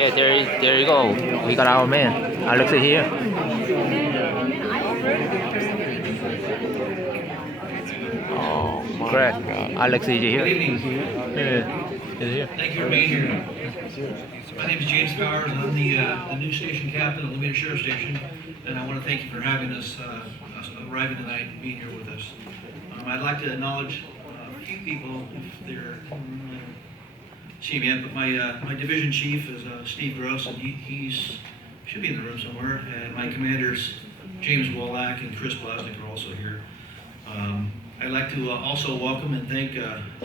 Yeah, there you go. We got our man, Alex here. Oh, my Great. God. Alex is here. Good evening. Yeah, he's here. Thank you for being here. My name is James Powers. I'm the new station captain at Lomita Sheriff Station, and I want to thank you for having us arriving tonight and being here with us. I'd like to acknowledge a few people if they're seen yet, but my division chief is Steve Gross, and he's should be in the room somewhere. And my commanders James Wallach and Chris Blasnick are also here. I'd like to also welcome and thank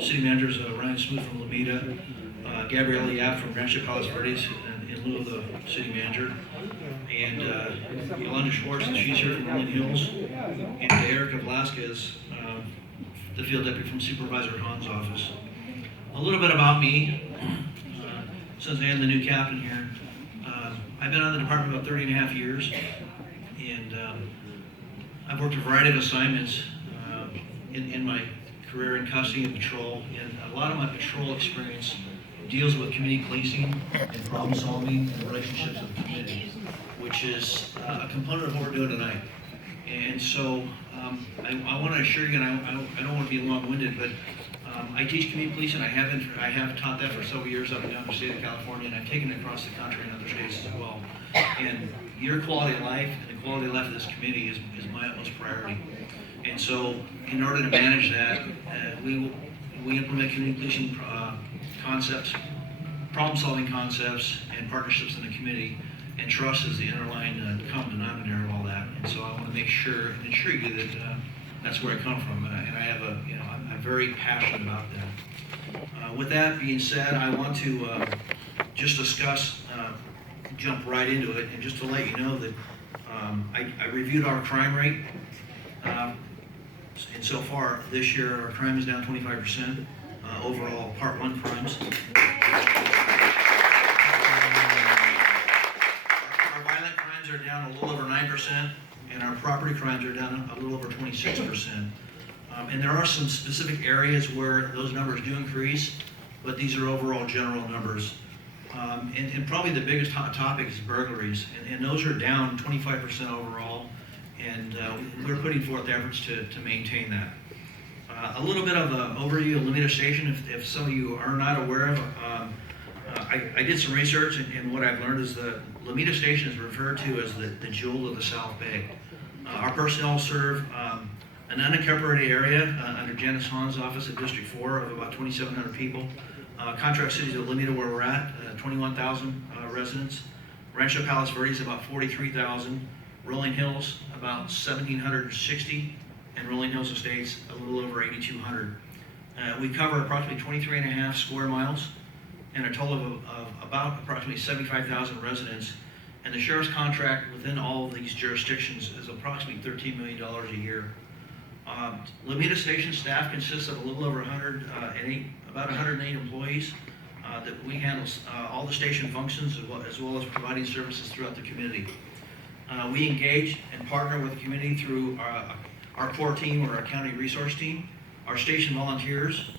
city managers Ryan Smoot from Lomita, Gabrielle Yap from Rancho Palos Verdes in lieu of the city manager, and Yolanda Schwartz, she's here from Rolling Hills, and Erica Velasquez, the field deputy from Supervisor Hahn's office. A little bit about me, since I am the new captain here. I've been on the department about 30 and a half years, and I've worked a variety of assignments in my career in custody and patrol, and a lot of my patrol experience deals with community policing and problem solving and relationships with the community, which is a component of what we're doing tonight. And so I want to assure you, and I don't want to be long-winded, but I teach community policing. I have taught that for several years up and down the state of California, and I've taken it across the country and other states as well. And your quality of life and the quality of life of this committee is my utmost priority. And so, in order to manage that, we implement community policing concepts, problem-solving concepts, and partnerships in the committee. And trust is the underlying common denominator of all that. And so, I want to make sure and assure you that that's where I come from, and I have I'm very passionate about that. With that being said, I want to just discuss, jump right into it, and just to let you know that I reviewed our crime rate. And so far this year, our crime is down 25%, overall Part 1 crimes. Our violent crimes are down a little over 9%, and our property crimes are down a little over 26%. And there are some specific areas where those numbers do increase, but these are overall general numbers. And probably the biggest hot topic is burglaries, and those are down 25% overall. And we're putting forth efforts to maintain that. A little bit of an overview of Lomita Station, if some of you are not aware of. I did some research, and what I've learned is that Lomita Station is referred to as the jewel of the South Bay. Our personnel serve an unincorporated area under Janice Hahn's office at District 4 of about 2,700 people. Contract cities of Lomita, where we're at, 21,000 residents. Rancho Palos Verdes, about 43,000. Rolling Hills, about 1,760, and Rolling Hills Estates, a little over 8,200. We cover approximately 23.5 square miles and a total of about approximately 75,000 residents. And the sheriff's contract within all of these jurisdictions is approximately $13 million a year. Lomita Station staff consists of a little over about 108 employees that we handle all the station functions as well as providing services throughout the community. We engage and partner with the community through our core team or our county resource team, our station volunteers,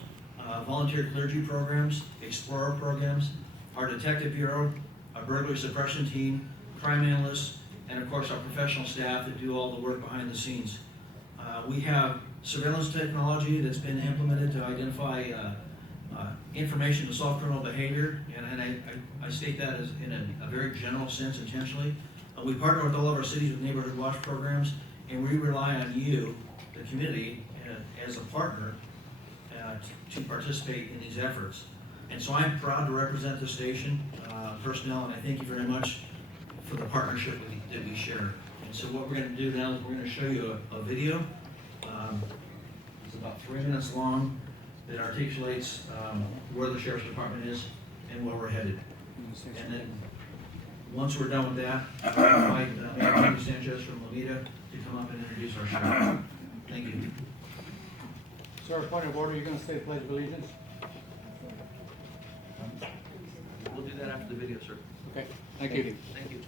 volunteer clergy programs, explorer programs, our detective bureau, our burglary suppression team, crime analysts, and of course our professional staff that do all the work behind the scenes. We have surveillance technology that's been implemented to identify information to solve criminal behavior, and I state that as in a very general sense intentionally. We partner with all of our cities with neighborhood watch programs, and we rely on you, the community, as a partner to participate in these efforts. And so I'm proud to represent the station personnel, and I thank you very much for the partnership that we share. And so what we're going to do now is we're going to show you a video. It's about 3 minutes long that articulates where the Sheriff's Department is and where we're headed. And then once we're done with that, I invite Mayor Sanchez from Lomita to come up and introduce our sheriff. Thank you. Sir, point of order, you're going to say the Pledge of Allegiance? We'll do that after the video, sir. Okay, thank you. Thank you.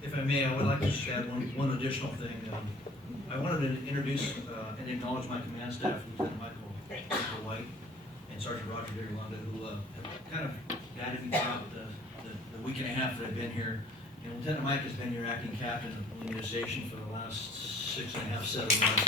If I may, I would like to just add one additional thing. I wanted to introduce and acknowledge my command staff, Lieutenant Michael White and Sergeant Roger Derrylanda, who have kind of guided me throughout the week and a half that I've been here. And Lieutenant Mike has been your acting captain at the Lomita Station for the last 6.5, 7 months.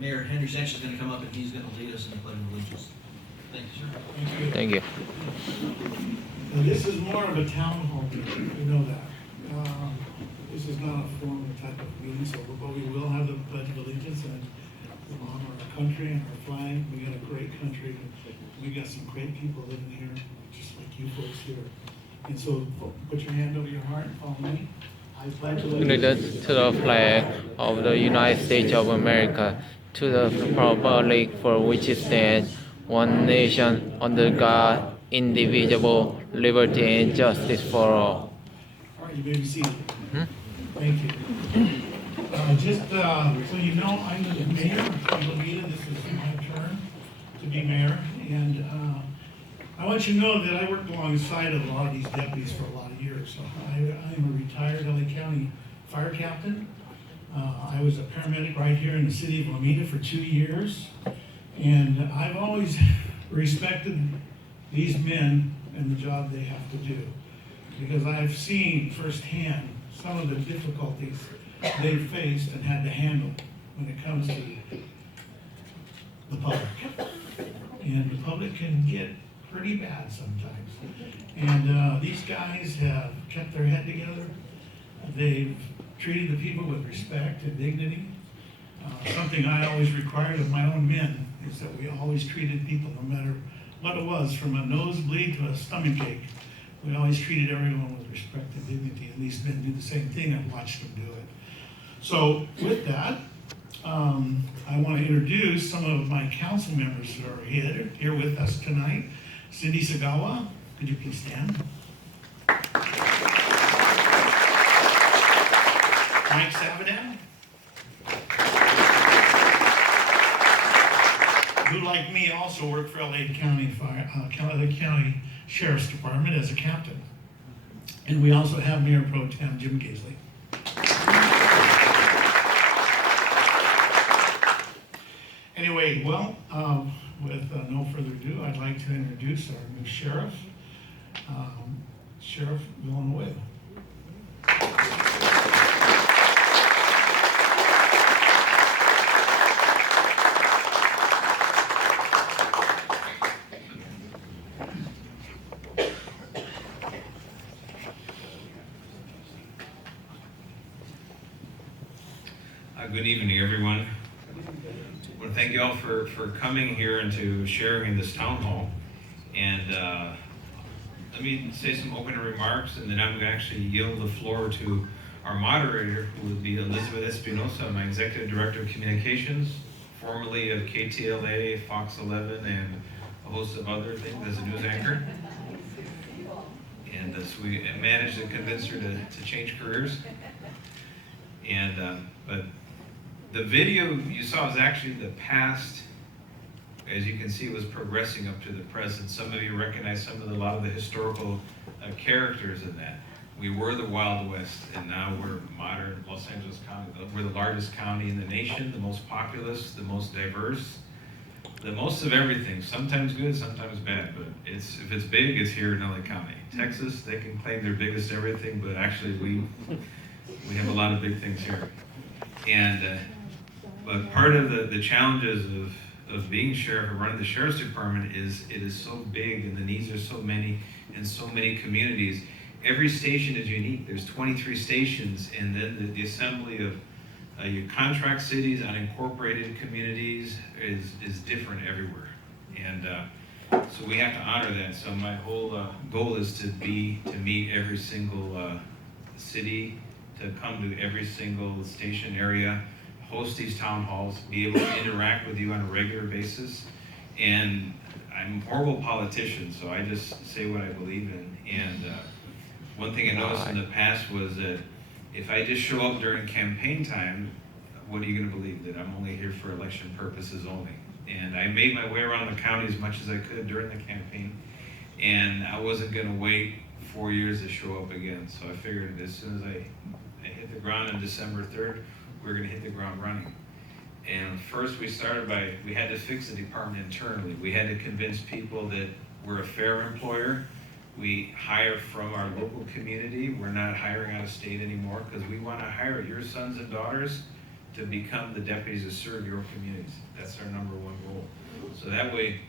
Mayor Henry Sanchez is going to come up and he's going to lead us in the Pledge of Allegiance. Thank you, sir. Thank you. Now, this is more of a town hall meeting, you know that. This is not a formal type of meeting, but we will have the Pledge of Allegiance and we'll honor our country and our flag. We got a great country. We got some great people living here, just like you folks here. And so put your hand over your heart and follow me. I pledge Allegiance to the flag of the United States of America, to the republic for which it stands, one nation under God, indivisible, liberty and justice for all. All right, you may be seated. Thank you. Just so you know, I'm the mayor of Lomita. This is my turn to be mayor. And I want you to know that I worked alongside of a lot of these deputies for a lot of years. So I am a retired LA County fire captain. I was a paramedic right here in the city of Lomita for 2 years. And I've always respected these men and the job they have to do, because I've seen firsthand some of the difficulties they've faced and had to handle when it comes to the public. And the public can get pretty bad sometimes. And these guys have kept their head together. They've treated the people with respect and dignity. Something I always required of my own men is that we always treated people, no matter what it was, from a nosebleed to a stomachache. We always treated everyone with respect and dignity, and these men do the same thing. I've watched them do it. So with that, I want to introduce some of my council members that are here with us tonight. Cindy Sagawa, could you please stand? Mike Savadan, who, like me, also worked for LA County County Sheriff's Department as a captain. And we also have Mayor Pro Tem Jim Gaisley. Anyway, well, with no further ado, I'd like to introduce our new sheriff, Sheriff Villanueva. Good evening, everyone. I want to thank you all for coming here and to sharing in this town hall. And let me say some opening remarks, and then I'm going to actually yield the floor to our moderator, who will be Elizabeth Espinosa, my Executive Director of Communications, formerly of KTLA, Fox 11, and a host of other things as a news anchor. And so we managed to convince her to change careers. And but the video you saw is actually the past. As you can see, was progressing up to the present. Some of you recognize a lot of the historical characters in that. We were the Wild West, and now we're modern Los Angeles County. We're the largest county in the nation, the most populous, the most diverse, the most of everything. Sometimes good, sometimes bad, but if it's big, it's here in LA County. Texas, they can claim they're biggest everything, but actually we have a lot of big things here. And but part of the challenges of being sheriff or running the sheriff's department is it is so big and the needs are so many in so many communities. Every station is unique. There's 23 stations, and then the assembly of your contract cities, unincorporated communities is different everywhere. And so we have to honor that. So my whole goal is to meet every single city, to come to every single station area, host these town halls, be able to interact with you on a regular basis. And I'm a horrible politician, so I just say what I believe in. And one thing I noticed in the past was that if I just show up during campaign time, what are you going to believe? That I'm only here for election purposes only. And I made my way around the county as much as I could during the campaign, and I wasn't going to wait 4 years to show up again. So I figured as soon as I hit the ground on December 3rd, we were going to hit the ground running. And first we had to fix the department internally. We had to convince people that we're a fair employer. We hire from our local community. We're not hiring out of state anymore because we want to hire your sons and daughters to become the deputies to serve your communities. That's our number one goal. So that way,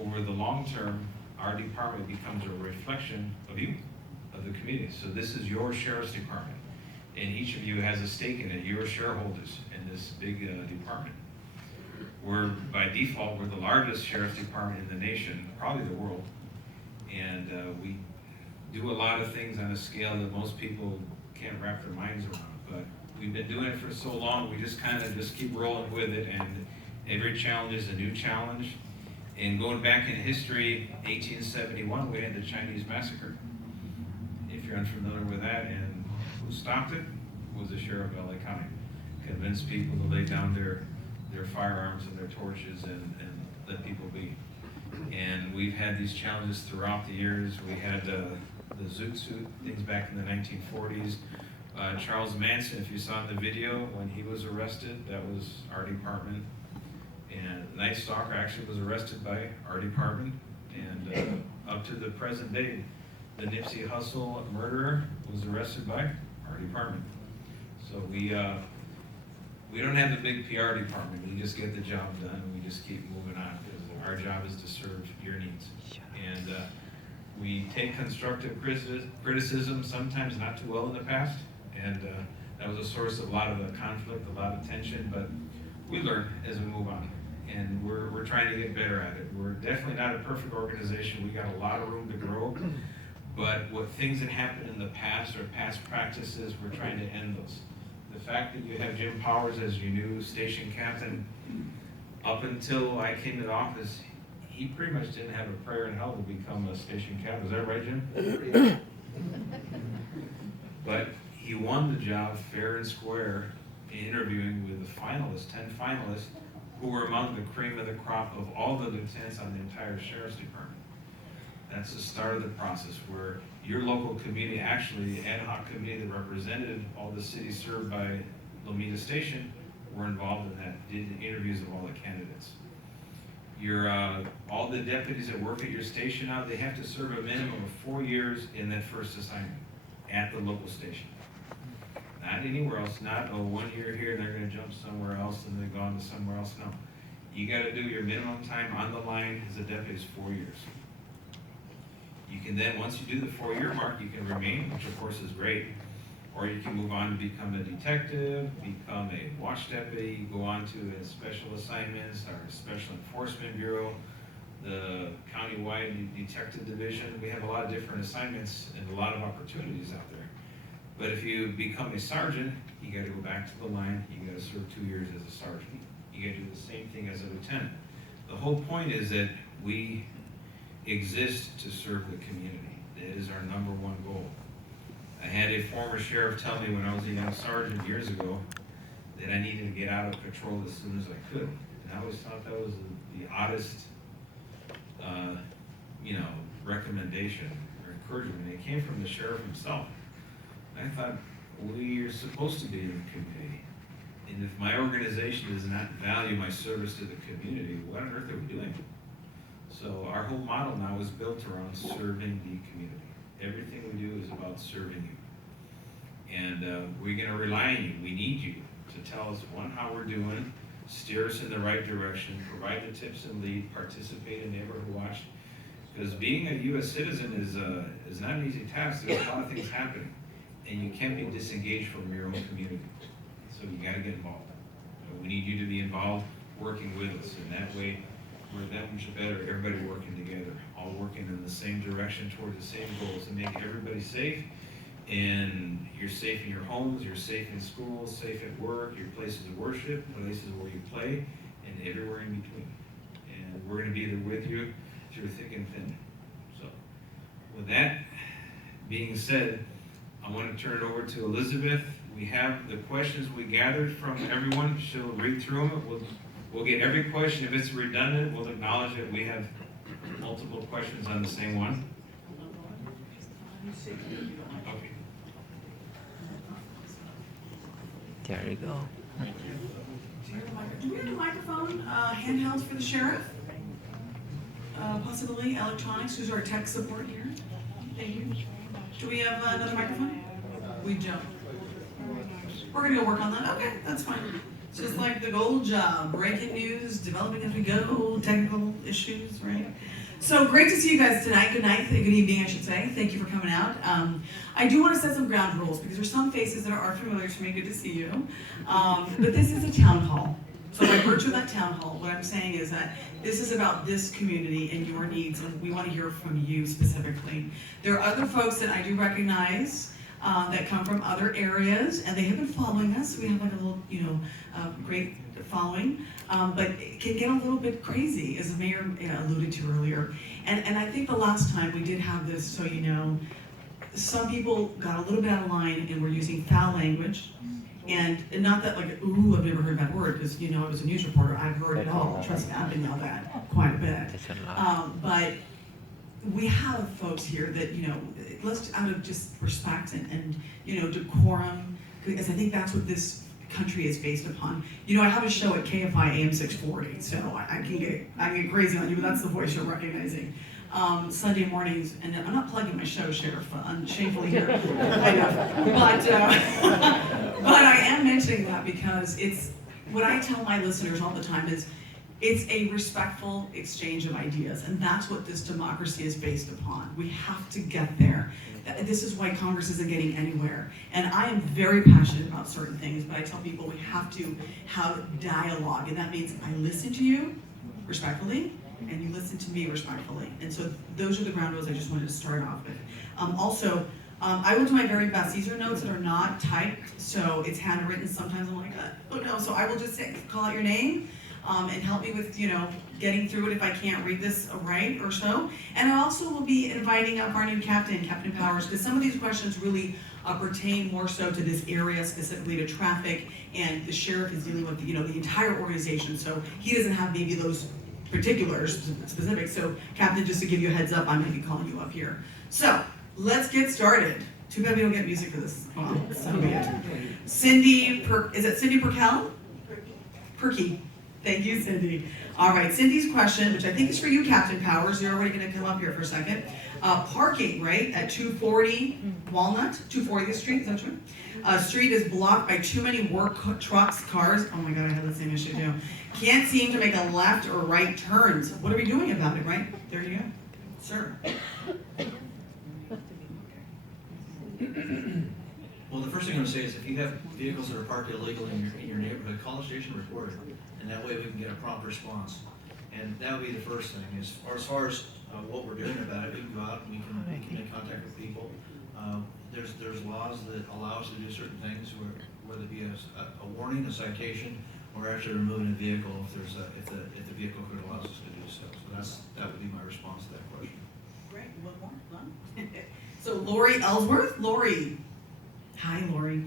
over the long term, our department becomes a reflection of you, of the community. So this is your sheriff's department, and each of you has a stake in it. You're shareholders in this big department. We're, by default, we're the largest sheriff's department in the nation, probably the world, and we do a lot of things on a scale that most people can't wrap their minds around. But we've been doing it for so long, we just kind of just keep rolling with it, and every challenge is a new challenge. And going back in history, 1871, we had the Chinese massacre. If you're unfamiliar with that, and who stopped it was the sheriff of LA County. Convinced people to lay down their firearms and their torches and let people be. And we've had these challenges throughout the years. We had the Zoot Suit things back in the 1940s. Charles Manson, if you saw in the video, when he was arrested, that was our department. And Night Stalker actually was arrested by our department. And up to the present day, the Nipsey Hussle murderer was arrested by our department. So we don't have the big PR department. We just get the job done, and we just keep moving on, because our job is to serve your needs. And we take constructive criticism, sometimes not too well in the past, and that was a source of a lot of conflict, a lot of tension, but we learn as we move on, and we're trying to get better at it. We're definitely not a perfect organization. We got a lot of room to grow, but what things that happened in the past or past practices, we're trying to end those. The fact that you have Jim Powers as your new station captain, up until I came to the office, he pretty much didn't have a prayer in hell to become a station captain. Is that right, Jim? But he won the job fair and square, interviewing with the finalists, 10 finalists, who were among the cream of the crop of all the lieutenants on the entire sheriff's department. That's the start of the process, where your local committee, actually ad hoc committee that represented all the cities served by Lomita Station, were involved in that, did the interviews of all the candidates. Your all the deputies that work at your station now, they have to serve a minimum of 4 years in that first assignment at the local station. Not anywhere else, not 1 year here and they're gonna jump somewhere else and then go on to somewhere else, no. You gotta do your minimum time on the line as a deputy is 4 years. You can then, once you do the 4-year mark, you can remain, which of course is great, or you can move on to become a detective, become a watch deputy, go on to special assignments, our special enforcement bureau, the countywide detective division. We have a lot of different assignments and a lot of opportunities out there. But if you become a sergeant, you gotta go back to the line, you gotta serve 2 years as a sergeant. You gotta do the same thing as a lieutenant. The whole point is that we exist to serve the community. That is our number one goal. I had a former sheriff tell me when I was a young sergeant years ago that I needed to get out of patrol as soon as I could. And I always thought that was the oddest, recommendation or encouragement. It came from the sheriff himself. And I thought, we are supposed to be in the community. And if my organization does not value my service to the community, what on earth are we doing? So our whole model now is built around serving the community. Everything we do is about serving you. And we're gonna rely on you. We need you to tell us, one, how we're doing, steer us in the right direction, provide the tips and lead, participate in neighborhood watch. Because being a U.S. citizen is not an easy task. There's a lot of things happening. And you can't be disengaged from your own community. So you gotta get involved. So we need you to be involved, working with us. And that way, we're that much better, everybody working together, all working in the same direction toward the same goals, and make everybody safe. And you're safe in your homes, you're safe in schools, safe at work, your places of worship, places where you play, and everywhere in between. And we're gonna be there with you through thick and thin. So, with that being said, I want to turn it over to Elizabeth. We have the questions we gathered from everyone. She'll read through them. We'll get every question. If it's redundant, we'll acknowledge that we have multiple questions on the same one. Okay. There you go. Do we have a microphone, handheld for the sheriff? Possibly electronics, who's our tech support here? Thank you. Do we have another microphone? We don't. We're gonna go work on that. Okay, that's fine. It's just like the old job, breaking news, developing as we go, technical issues, right? So great to see you guys tonight. Good night, good evening, I should say. Thank you for coming out. I do want to set some ground rules because there's some faces that are familiar to me. Good to see you. But this is a town hall. So by virtue of that town hall, what I'm saying is that this is about this community and your needs, and we want to hear from you specifically. There are other folks that I do recognize that come from other areas, and they have been following us. We have like a little, great following, but it can get a little bit crazy, as the mayor alluded to earlier. And I think the last time we did have this, so you know, some people got a little bit out of line and were using foul language. And not that like, ooh, I've never heard that word, because I was a news reporter, I've heard it all. Trust me, I've been yelled at quite a bit. But we have folks here that, let's out of just respect and decorum, because I think that's what this country is based upon. I have a show at KFI AM 640, so I can get crazy on you, but that's the voice you're recognizing. Sunday mornings, and I'm not plugging my show, Sheriff, shamefully here, kind of, but I am mentioning that because it's what I tell my listeners all the time is it's a respectful exchange of ideas, and that's what this democracy is based upon. We have to get there. This is why Congress isn't getting anywhere, and I am very passionate about certain things, but I tell people we have to have dialogue, and that means I listen to you respectfully, and you listen to me respectfully. And so those are the ground rules I just wanted to start off with. I will do my very best. These are notes that are not typed, so it's handwritten. Sometimes I'm like, oh no, so I will just call out your name and help me with, getting through it if I can't read this right or so. And I also will be inviting up our new captain, Captain Powers, because some of these questions really pertain more so to this area, specifically to traffic, and the sheriff is dealing with, the entire organization, so he doesn't have maybe those particulars, specific. So, Captain, just to give you a heads up, I may be calling you up here. So, let's get started. Too bad we don't get music for this. Well, so be it. Is it Cindy Perkel? Perky. Thank you, Cindy. All right, Cindy's question, which I think is for you, Captain Powers. You're already going to come up here for a second. Parking, right, at 240 Walnut, 240th Street, is that true? Street is blocked by too many work trucks, cars. Oh my God, I have the same issue too. Can't seem to make a left or right turns. What are we doing about it, right? There you go. Sir. Well, the first thing I'm going to say is if you have vehicles that are parked illegally in your neighborhood, call the station and report it. And that way we can get a prompt response. And that would be the first thing. As far as what we're doing about it, we can go out and we can make contact with people. There's laws that allow us to do certain things, whether it be a warning, a citation, or actually removing a vehicle if the vehicle code allows us to do so. So that would be my response to that question. Great, one more. So Lori Ellsworth. Lori. Hi, Lori.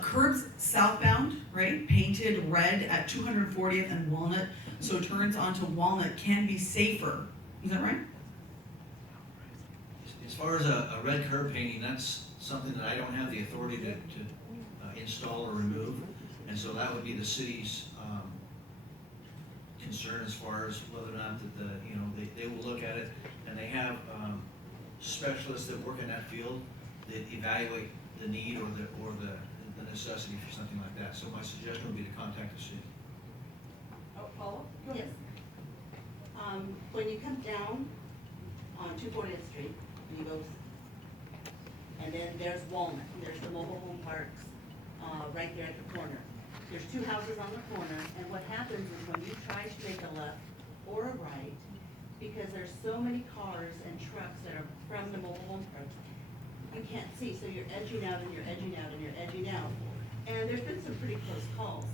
Curbs southbound, right? Painted red at 240th and Walnut, so turns onto Walnut can be safer. Is that right? As far as a red curb painting, that's something that I don't have the authority to install or remove. And so that would be the city's concern as far as whether or not that they will look at it, and they have specialists that work in that field that evaluate the need or the necessity for something like that. So my suggestion would be to contact the city. Oh, Paula? Yes. When you come down on 240th Street, and you go, and then there's Walnut, there's the mobile home parks right there at the corner. There's two houses on the corner, and what happens is when you try to make a left or a right, because there's so many cars and trucks that are from the mobile home parks, you can't see, so you're edging out and you're edging out and you're edging out. And there's been some pretty close calls.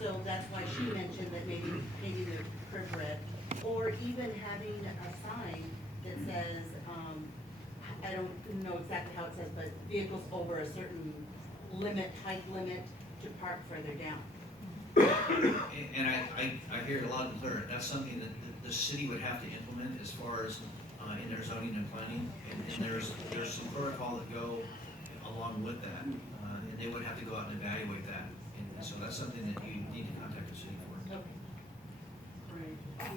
So that's why she mentioned that maybe painting the curb red, or even having a sign that says, I don't know exactly how it says, but vehicles over a certain height limit to park further down. And I hear it loud and clear. That's something that the city would have to implement as far as in their zoning and planning. And there's some protocol that go along with that. And they would have to go out and evaluate that. And so that's something that you need to contact the city for. Okay.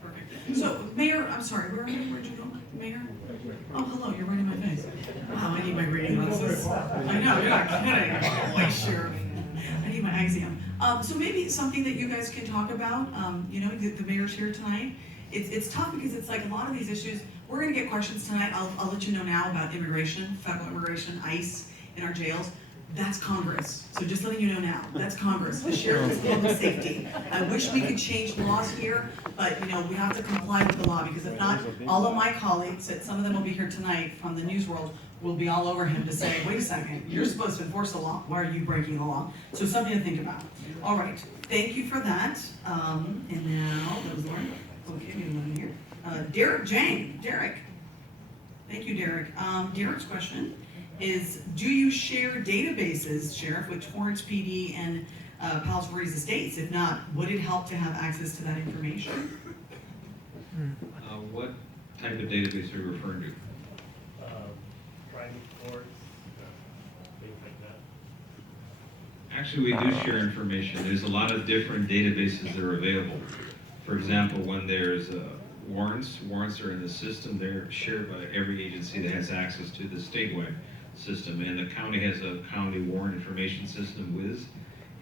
Perfect. So, Mayor, I'm sorry, where'd you go, Mayor? Oh, hello, you're right in my face. Wow, I need my reading glasses. I know, you're not kidding. Holy Sheriff. I need my axiom. So maybe something that you guys can talk about, you know, the mayor's here tonight. It's tough because it's like a lot of these issues, we're gonna get questions tonight, I'll let you know now about immigration, federal immigration, ICE in our jails. That's Congress, so just letting you know now, that's Congress. The sheriff is public safety. I wish we could change laws here, but you know, we have to comply with the law, because if not, all of my colleagues, that some of them will be here tonight from the news world, will be all over him to say, wait a second, you're supposed to enforce the law, why are you breaking the law? So something to think about. All right, thank you for that. And now, that was Lauren. Okay, we have one here. Derek Jane, Derek. Thank you, Derek. Derek's question is, do you share databases, Sheriff, with Torrance PD and Palos Verdes Estates? If not, would it help to have access to that information? What type of database are you referring to? Crime reports, things like that. Actually, we do share information. There's a lot of different databases that are available. For example, when there's warrants are in the system, they're shared by every agency that has access to the statewide system. And the county has a county warrant information system, WIS.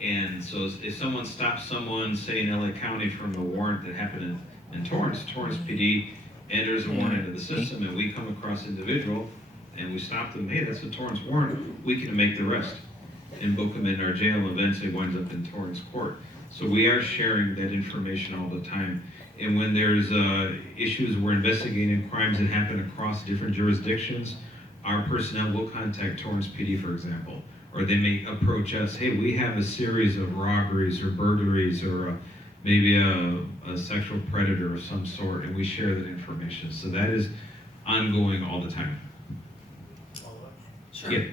And so if someone stops someone, say in LA County, from a warrant that happened in Torrance PD enters a warrant into the system, and we come across an individual and we stop them, hey, that's a Torrance warrant, we can make the arrest and book them in our jail, and eventually winds up in Torrance court. So we are sharing that information all the time. And when there's issues, we're investigating crimes that happen across different jurisdictions, our personnel will contact Torrance PD, for example, or they may approach us, hey, we have a series of robberies or burglaries or maybe a sexual predator of some sort, and we share that information. So that is ongoing all the time. Follow-up. Sure. Yeah.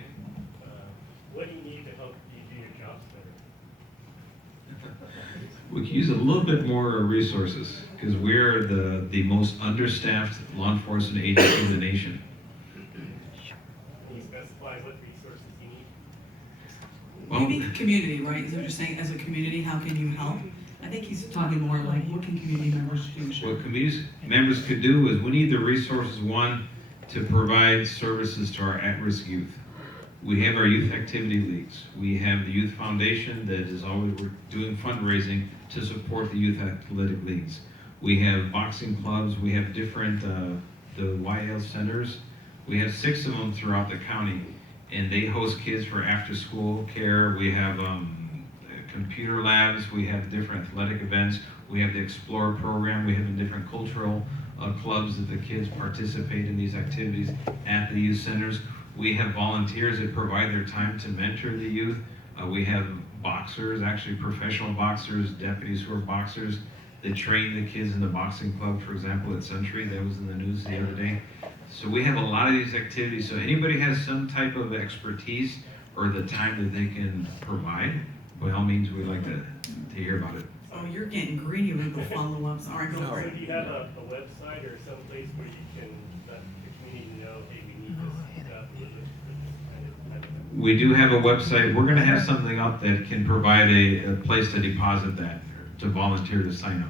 What do you need to help you do your jobs better? We can use a little bit more resources because we're the most understaffed law enforcement agency in the nation. Can you specify what resources you need? Well, You mean community, right? Is what you're saying, as a community, how can you help? I think he's talking more like, what can community members do? what community members could do is we need the resources, one, to provide services to our at-risk youth. We have our youth activity leagues. We have the Youth Foundation that is always we're doing fundraising to support the youth athletic leagues. We have boxing clubs. We have different, the YL centers. We have 6 of them throughout the county, and they host kids for after-school care. We have computer labs. We have different athletic events. We have the Explore program. We have the different cultural clubs that the kids participate in these activities at the youth centers. We have volunteers that provide their time to mentor the youth. We have boxers, actually professional boxers, deputies who are boxers that train the kids in the boxing club, for example, at Century. That was in the news the other day. So we have a lot of these activities. So anybody has some type of expertise or the time that they can provide, by all means, we'd like to hear about it. Oh, you're getting greedy with the follow-ups. All right, go for So it. do you have a website or some place where you can let the community know, hey, we need this stuff with this kind of We do have a website. We're gonna have something up that can provide a place to deposit that, to volunteer to sign up.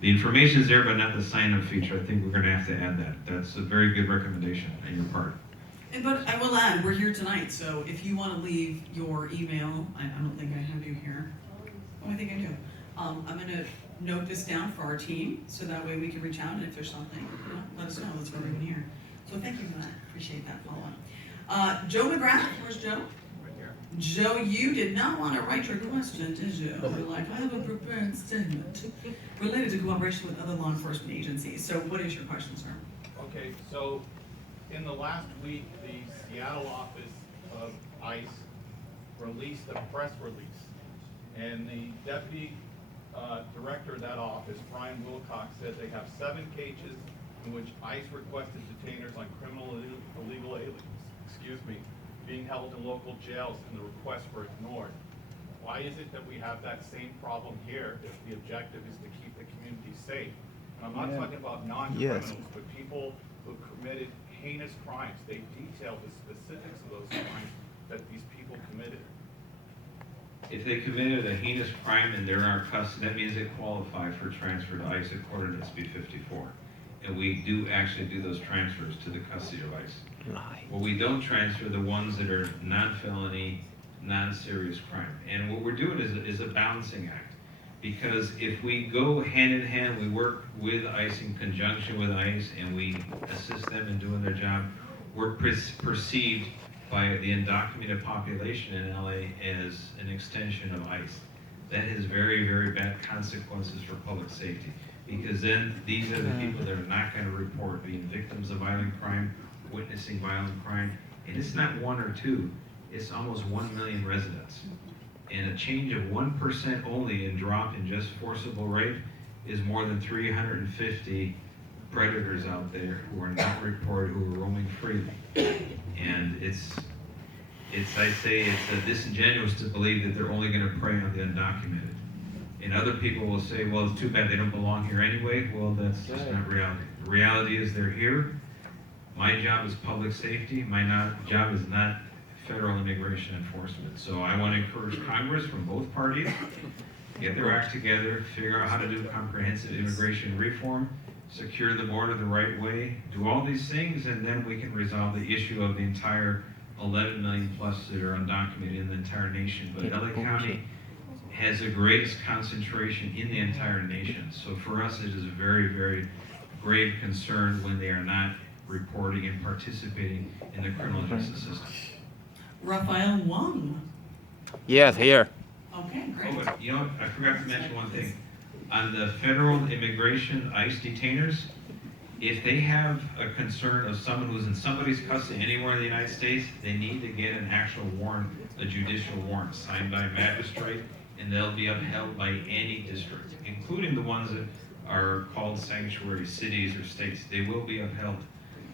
The information's there, but not the sign-up feature. I think we're gonna have to add that. That's a very good recommendation on your part. But I will add, we're here tonight, so if you want to leave your email, I don't think I have you here. Oh, I think I do. I'm gonna note this down for our team, so that way we can reach out, and if there's something, you know, let us know, let's everyone here. So thank you for that, appreciate that follow-up. Joe McGrath, where's Joe? Joe, you did not want to write your question, did you? You're like, I have a prepared statement related to cooperation with other law enforcement agencies. So what is your question, sir? Okay, so in the last week, the Seattle office of ICE released a press release. And the deputy director of that office, Brian Wilcox, said they have 7 cases in which ICE requested detainers on criminal illegal aliens, being held in local jails, and the requests were ignored. Why is it that we have that same problem here if the objective is to keep the community safe? And I'm not talking about non-criminals, but people who committed heinous crimes. They detail the specifics of those crimes that these people committed. If they committed a heinous crime and they're in our custody, that means they qualify for transfer to ICE according to SB 54. And we do actually do those transfers to the custody of ICE. Well, we don't transfer the ones that are non-felony non-serious crime. And what we're doing is a balancing act. Because if we go hand in hand, we work with ICE in conjunction with ICE, and we assist them in doing their job, we're perceived by the undocumented population in LA as an extension of ICE. That has very, very bad consequences for public safety, because then these are the people that are not going to report being victims of violent crime, witnessing violent crime, and it's not one or two, it's almost 1 million residents. And a change of 1% only in drop in just forcible rape is more than 350 predators out there who are not reported, who are roaming freely. And I say it's disingenuous to believe that they're only going to prey on the undocumented. And other people will say, well, it's too bad they don't belong here anyway. Well, that's just not reality. The reality is they're here. My job is public safety. My job is not federal immigration enforcement. So I want to encourage Congress from both parties, get their act together, figure out how to do comprehensive immigration reform, secure the border the right way, do all these things, and then we can resolve the issue of the entire 11 million plus that are undocumented in the entire nation. But LA County has the greatest concentration in the entire nation. So for us, it is a very, very grave concern when they are not reporting and participating in the criminal justice system. Raphael Wong. Yes, here. Okay, Oh, great. but you know, I forgot to mention one thing. On the federal immigration ICE detainers, if they have a concern of someone who's in somebody's custody anywhere in the United States, they need to get an actual warrant, a judicial warrant signed by a magistrate, and they'll be upheld by any district, including the ones that are called sanctuary cities or states. They will be upheld.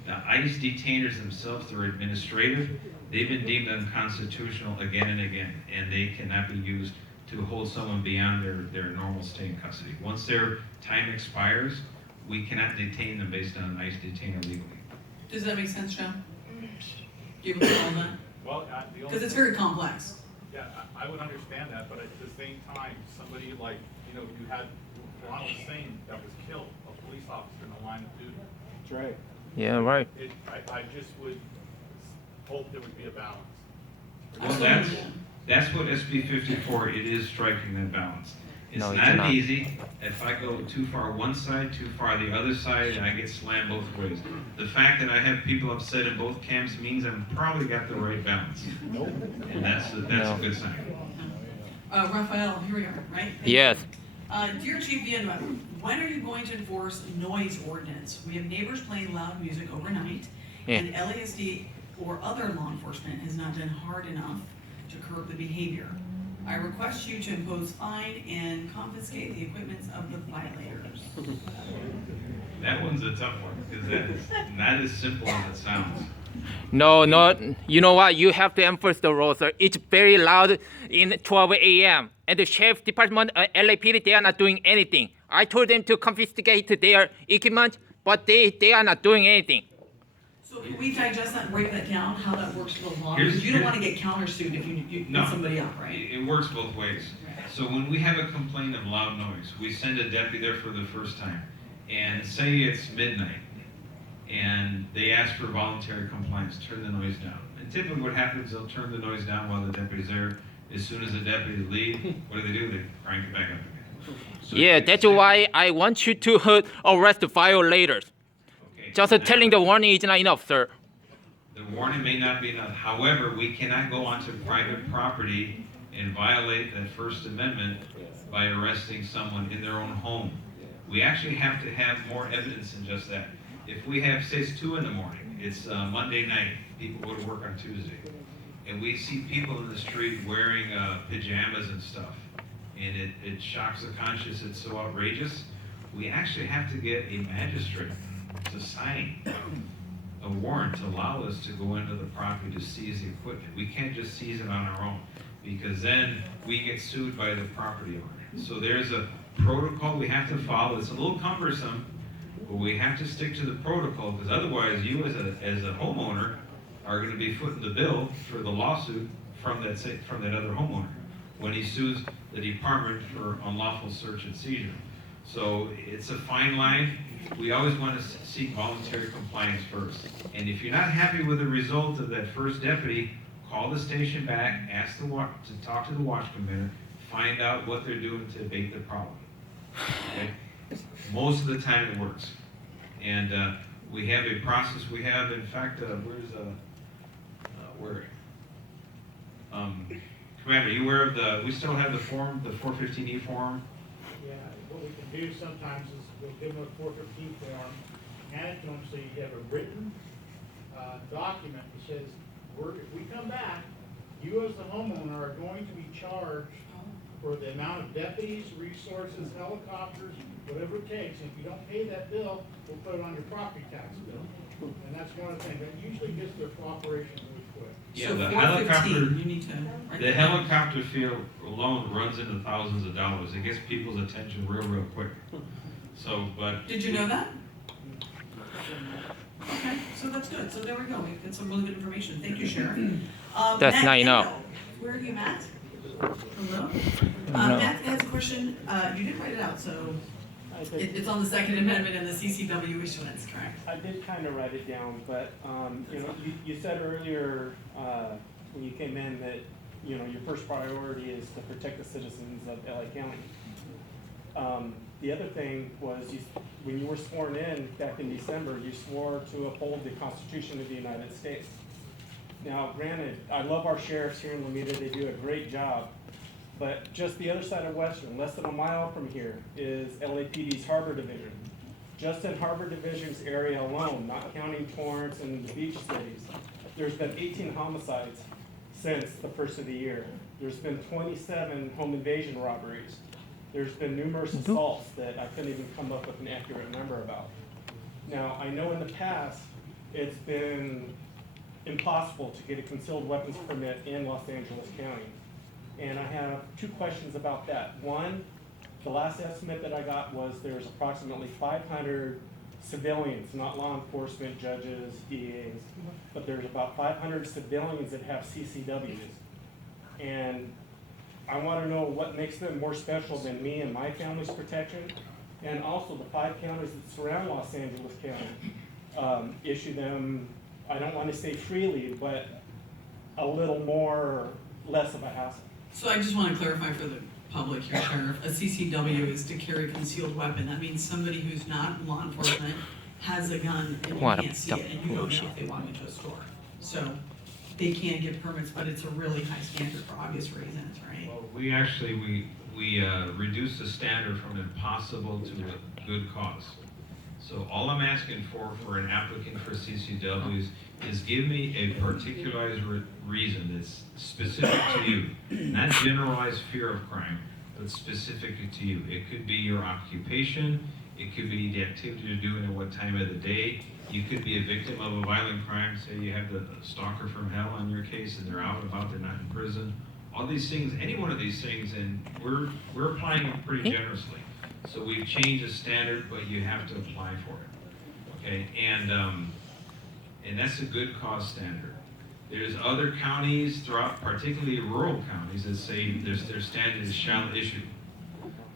The ICE detainers themselves, they're administrative. They've been deemed unconstitutional again and again, and they cannot be used to hold someone beyond their normal stay in custody. Once their time expires, we cannot detain them based on an ICE detainer legally. Does that make sense, Joe? Do you agree with all that? Well, the only Because it's very complex. Yeah, I would understand that, but at the same time, somebody like, you know, you had Ronald Sane that was killed, a police officer in the line of duty. That's right. Yeah, right. I just would hope there would be a balance. Well, that's what SB 54, it is striking that balance. It's No, it's not not. easy. If I go too far one side, too far the other side, I get slammed both ways. The fact that I have people upset in both camps means I've probably got the right balance. And that's a good sign. Raphael, here we are, right? Yes. Dear Chief Villanueva, when are you going to enforce noise ordinance? We have neighbors playing loud music overnight, Yeah. and LASD or other law enforcement has not done hard enough to curb the behavior. I request you to impose fine and confiscate the equipment of the violators. That one's a tough one, because that is not as simple as it sounds. No, you know what? You have to enforce the rules, sir. It's very loud in 12 a.m. And the sheriff department, LAPD, they are not doing anything. I told them to confiscate their equipment, but they are not doing anything. So can we digest that and break that down, how that works for the law? Here's- Because you don't want to get countersued if you No. put somebody up, right? It works both ways. So when we have a complaint of loud noise, we send a deputy there for the first time. And say it's midnight, and they ask for voluntary compliance, turn the noise down. And typically what happens, they'll turn the noise down while the deputy's there. As soon as the deputies leave, what do? They crank it back up again. So Yeah, it's- that's why I want you to arrest the violators. okay, Just now- telling the warning is not enough, sir. The warning may not be enough. However, we cannot go onto private property and violate that First Amendment by arresting someone in their own home. We actually have to have more evidence than just that. If we have, say it's 2 in the morning, it's Monday night, people go to work on Tuesday, and we see people in the street wearing pajamas and stuff, and it shocks the conscience, it's so outrageous, we actually have to get a magistrate to sign a warrant to allow us to go into the property to seize the equipment. We can't just seize it on our own, because then we get sued by the property owner. So there's a protocol we have to follow. It's a little cumbersome, but we have to stick to the protocol, because otherwise you as a homeowner are going to be footing the bill for the lawsuit from that other homeowner when he sues the department for unlawful search and seizure. So it's a fine line. We always want to seek voluntary compliance first. And if you're not happy with the result of that first deputy, call call the station back, ask to talk to the watch commander, find out what they're doing to abate the problem. Okay? Most of the time it works. And we have a process, we have, in fact, Commander, are you aware of we still have the form, the 415E form? Yeah, what we can do sometimes is we'll give them a 415 form, hand it to them so you have a written document that says, if we come back, you as the homeowner are going to be charged for the amount of deputies, resources, helicopters, whatever it takes. And if you don't pay that bill, we'll put it on your property tax bill. And that's one of the things that usually gets their cooperation really quick. Yeah, So the 415, helicopter, you need to write the that down. helicopter field alone runs into thousands of dollars. It gets people's attention real quick. So, but. Did you know that? Okay, so that's good. So there we go. We've got some really good information. Thank you, Sheriff. That's Matt, not enough. Where are you, Matt? Hello? No. Matt has a question. You didn't write it out, so I did, it's on the Second Amendment and the CCW issuance, correct? I did kind of write it down, but, you know, you said earlier, when you came in that, you know, your first priority is to protect the citizens of LA County. The other thing was when you were sworn in back in December, you swore to uphold the Constitution of the United States. Now, granted, I love our sheriffs here in Lomita, they do a great job, but just the other side of Western, less than a mile from here, is LAPD's Harbor Division. Just in Harbor Division's area alone, not counting Torrance and the beach cities, there's been 18 homicides since the first of the year. There's been 27 home invasion robberies. There's been numerous assaults that I couldn't even come up with an accurate number about. Now, I know in the past, it's been impossible to get a concealed weapons permit in Los Angeles County. And I have two questions about that. One, the last estimate that I got was there's approximately 500 civilians, not law enforcement, judges, DAs, but there's about 500 civilians that have CCWs. And I want to know what makes them more special than me and my family's protection, and also the 5 counties that surround Los Angeles County issue them, I don't want to say freely, but a little more, less of a hassle. So I just want to clarify for the public here, Sheriff, a CCW is to carry a concealed weapon. That means somebody who's not law enforcement has a gun and you What a can't see it and you don't know bullshit. if they walk into a store. So they can get permits, but it's a really high standard for obvious reasons, right? Well, we actually, we reduced the standard from impossible to a good cause. So all I'm asking for an applicant for CCWs is give me a particularized reason that's specific to you, not generalized fear of crime, but specific to you. It could be your occupation, it could be the activity you're doing at what time of the day. You could be a victim of a violent crime, say you have the stalker from hell on your case and they're out and about, they're not in prison. All these things, any one of these things, and we're applying them pretty generously. So we've changed the standard, but you have to apply for it, okay? And that's a good cause standard. There's other counties throughout, particularly rural counties, that say their standard is shall issue.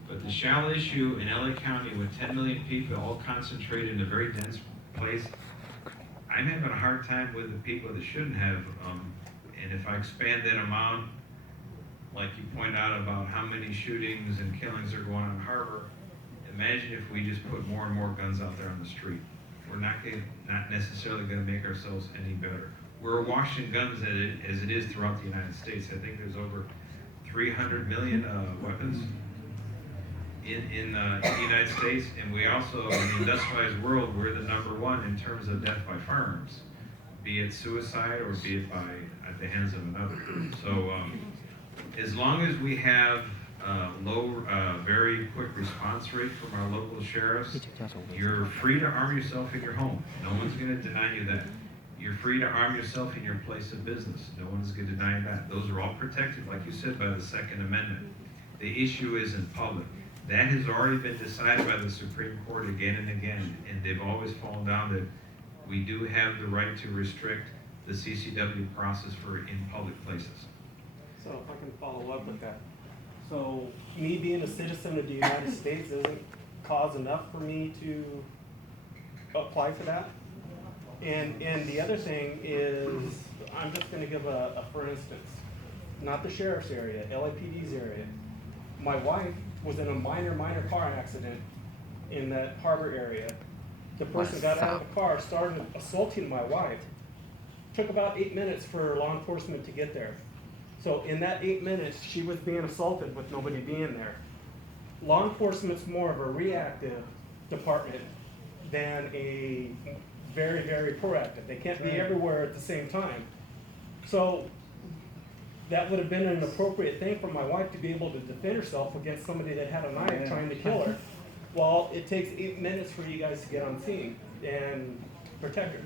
But the shall issue in LA County with 10 million people all concentrated in a very dense place, I'm having a hard time with the people that shouldn't have. And if I expand that amount, like you point out about how many shootings and killings are going on in Harbor, imagine if we just put more and more guns out there on the street. We're not necessarily going to make ourselves any better. We're washing guns as it is throughout the United States. I think there's over 300 million weapons in the United States, and we also, in the industrialized world, we're the #1 in terms of death by firearms, be it suicide or be it at the hands of another. So as long as we have low, very quick response rate from our local sheriffs, you're free to arm yourself in your home. No one's going to deny you that. You're free to arm yourself in your place of business. No one's going to deny that. Those are all protected, like you said, by the Second Amendment. The issue is in public. That has already been decided by the Supreme Court again and again, and they've always fallen down that we do have the right to restrict the CCW process for in public places. So if I can follow up with that. So me being a citizen of the United States isn't cause enough for me to apply for that? And the other thing is, I'm just gonna give a for instance, not the sheriff's area, LAPD's area. My wife was in a minor car accident in that harbor area. The person got out of the car, started assaulting my wife. Took about 8 minutes for law enforcement to get there. So in that 8 minutes, she was being assaulted with nobody being there. Law enforcement's more of a reactive department than a very proactive. They can't be everywhere at the same time. So that would have been an appropriate thing for my wife to be able to defend herself against somebody that had a knife trying to kill her. Well, it takes 8 minutes for you guys to get on scene and protect her.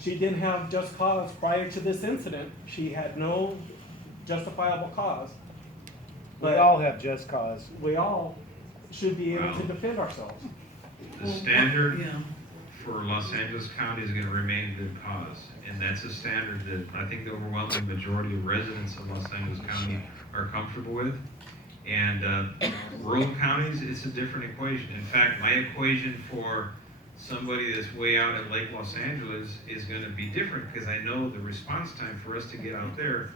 She didn't have just cause prior to this incident. She had no justifiable cause. We all have just cause. We all should be able to defend ourselves. The standard for Los Angeles County is gonna remain good cause. And that's a standard that I think the overwhelming majority of residents of Los Angeles County are comfortable with. And rural counties, it's a different equation. In fact, my equation for somebody that's way out at Lake Los Angeles is gonna be different, because I know the response time for us to get out there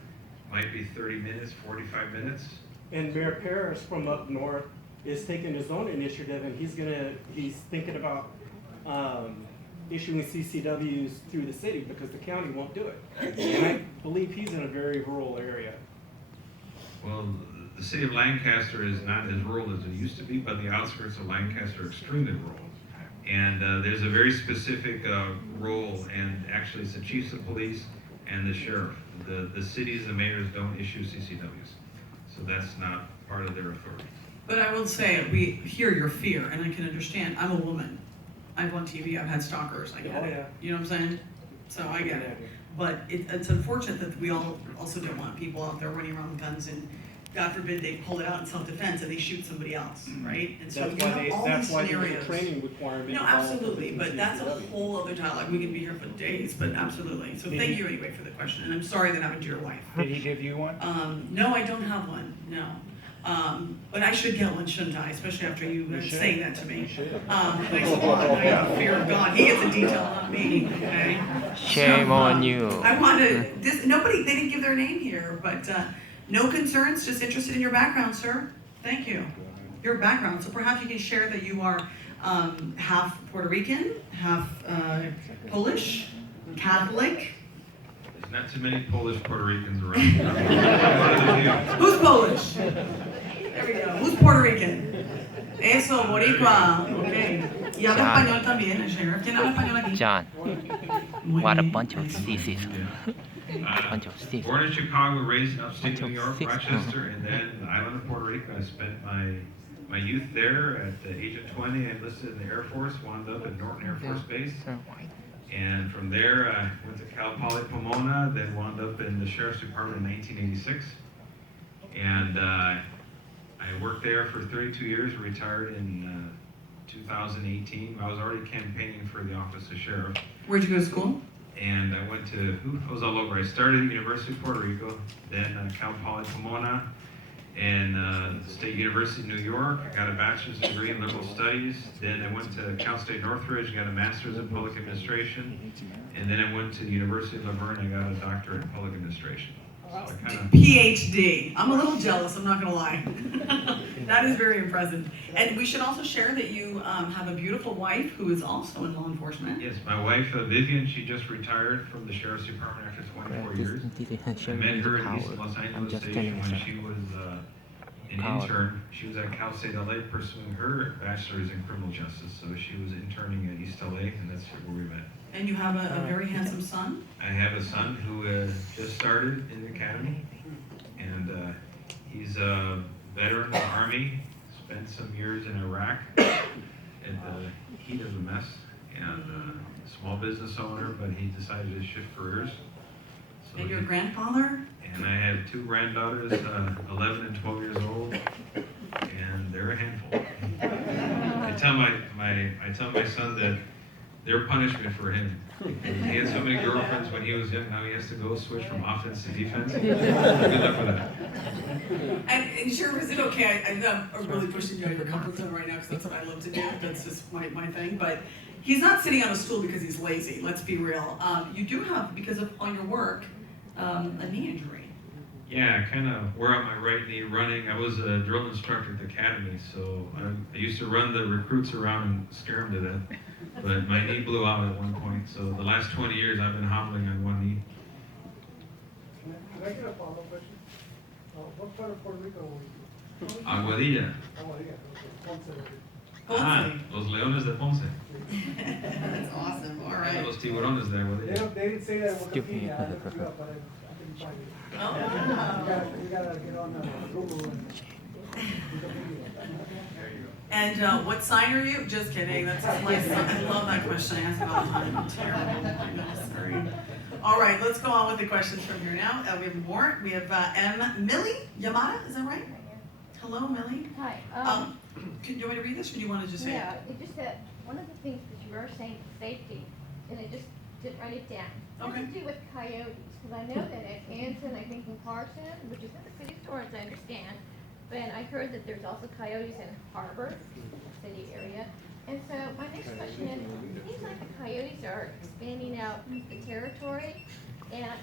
might be 30 minutes, 45 minutes. And Mayor Parrish from up north is taking his own initiative, and he's thinking about issuing CCWs through the city because the county won't do it. And I believe he's in a very rural area. Well, the city of Lancaster is not as rural as it used to be, but the outskirts of Lancaster are extremely rural. And there's a very specific role, and actually it's the chiefs of police and the sheriff. The cities and mayors don't issue CCWs. So that's not part of their authority. But I will say, we hear your fear, and I can understand. I'm a woman. I'm on TV, I've had stalkers, I get it. You know what I'm saying? So I get it. But it's unfortunate that we all also don't want people out there running around with guns, and God forbid they pull it out in self-defense and they shoot somebody else, right? And so you have all these scenarios. There's a training requirement. No, absolutely, but that's a whole other dialogue. We can be here for days, but absolutely. So thank you anyway for the question, and I'm sorry that happened to your wife. Did he give you one? No, I don't have one, no. But I should get one, shouldn't I? Especially after you saying that to me. Thanks a lot. I have a fear of God. He gets a detail, not me, okay? Shame on you. I wanted, they didn't give their name here, but no concerns, just interested in your background, sir. Thank you. Your background, so perhaps you can share that you are half Puerto Rican, half Polish, Catholic. There's not too many Polish Puerto Ricans around. Who's Polish? There we go. Who's Puerto Rican? Eso, Boricua. Okay. Y habla español también, el sheriff. ¿Quién habla español aquí? John, what a bunch of sissies. Bunch of sissies. Born in Chicago, raised in upstate New York, Rochester, and then the island of Puerto Rico. I spent my youth there. At the age of 20, I enlisted in the Air Force, wound up at Norton Air Force Base. And from there, I went to Cal Poly Pomona, then wound up in the Sheriff's Department in 1986. And I worked there for 32 years, retired in 2018. I was already campaigning for the office of sheriff. Where'd you go to school? And I went to, I was all over. I started at University of Puerto Rico, then Cal Poly Pomona, and State University of New York. I got a bachelor's degree in liberal studies. Then I went to Cal State Northridge, got a master's in public administration. And then I went to the University of Laverne, I got a doctorate in public administration. So PhD. I'm a little jealous, I'm not gonna lie. That is very impressive. And we should also share that you have a beautiful wife who is also in law enforcement. Yes, my wife, Vivian, she just retired from the Sheriff's Department after 24 years. I met her in East Los Angeles Station when she was an intern. She was at Cal State LA pursuing her bachelor's in criminal justice. So she was interning at East LA, and that's where we met. And you have a very handsome son? I have a son who just started in the academy, and he's a veteran of the Army, spent some years in Iraq at the heat of the mess, and a small business owner, but he decided to shift careers. So And your grandfather? And I have two granddaughters, 11 and 12 years old, and they're a handful. I tell my son that Their punishment for him. He had so many girlfriends when he was young, now he has to go switch from offense to defense. Good luck with that. And sure, is it okay? I know I'm really pushing you out of your comfort zone right now because that's what I love to do. That's just my thing. But he's not sitting on a stool because he's lazy. Let's be real. You do have, because of on your work, a knee injury. Yeah, I kind of wore out my right knee running. I was a drill instructor at the academy, so I used to run the recruits around and scare them to death. But my knee blew out at one point, so the last 20 years I've been hobbling on one knee. Can I get a follow-up question? What part of Puerto Rico were you? Aguadilla. Aguadilla, Ponce. Ah, Los Leones de Ponce. That's awesome. All right. Los Tiburones de Aguadilla. They didn't say that in Wikipedia. I looked it up, but I couldn't find it. Oh, wow. You gotta get on Google and Wikipedia. And what sign are you? Just kidding. That's my son. I love that question. I ask it all the time. Terrible. I'm sorry. All right, let's go on with the questions from here now. We have more. We have Millie Yamada. Is that right? Hello, Millie. Hi. Can you want me to read this, or do you want to just say Yeah, it? it just said, one of the things that you were saying, safety, and I just didn't write it down. It has to do with coyotes, because I know that at Anson, I think in Carson, which is not the city of Torrance, I understand, but I heard that there's also coyotes in Harbor, city area. And so my next question is, it seems like the coyotes are expanding out the territory, and